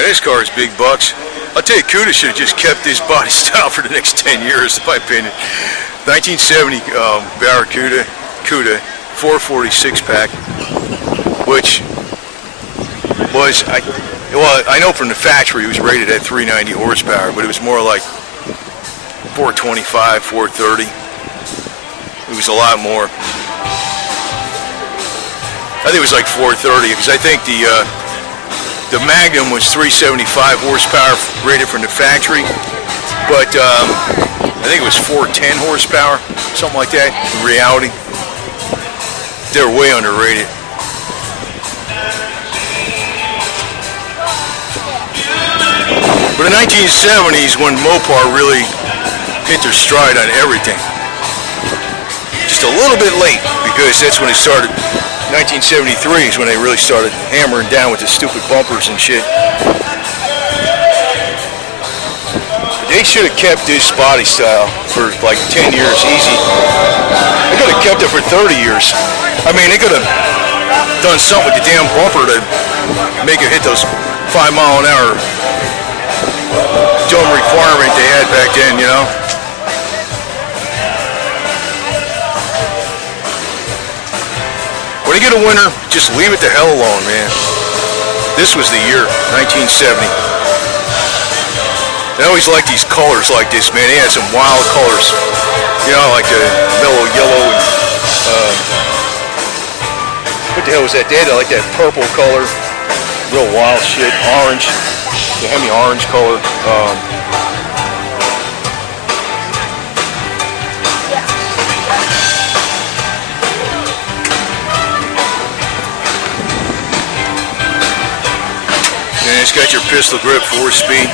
And this car is big bucks. I'll tell you, Cuda should have just kept this body style for the next 10 years, in my opinion. 1970 Barracuda Cuda 446 pack, which was, I know from the factory it was rated at 390 horsepower, but it was more like 425, 430. It was a lot more. I think it was like 430, because I think the Magnum was 375 horsepower rated from the factory, but I think it was 410 horsepower, something like that. In reality, they're way underrated. But in the 1970s, when Mopar really hit their stride on everything, just a little bit late, because that's when it started. 1973 is when they really started hammering down with the stupid bumpers and shit. They should have kept this body style for like 10 years easy. They could have kept it for 30 years. I mean, they could have done something with the damn bumper to make it hit those 5-mile-an-hour dumb requirement they had back then, you know? When you get a winner, just leave it the hell alone, man. This was the year, 1970. I always like these colors like this, man. They had some wild colors. You know, like the mellow yellow and, what the hell was that? They had like that purple color. Real wild shit. Orange. The Hemi orange color. And it's got your pistol grip 4-speed.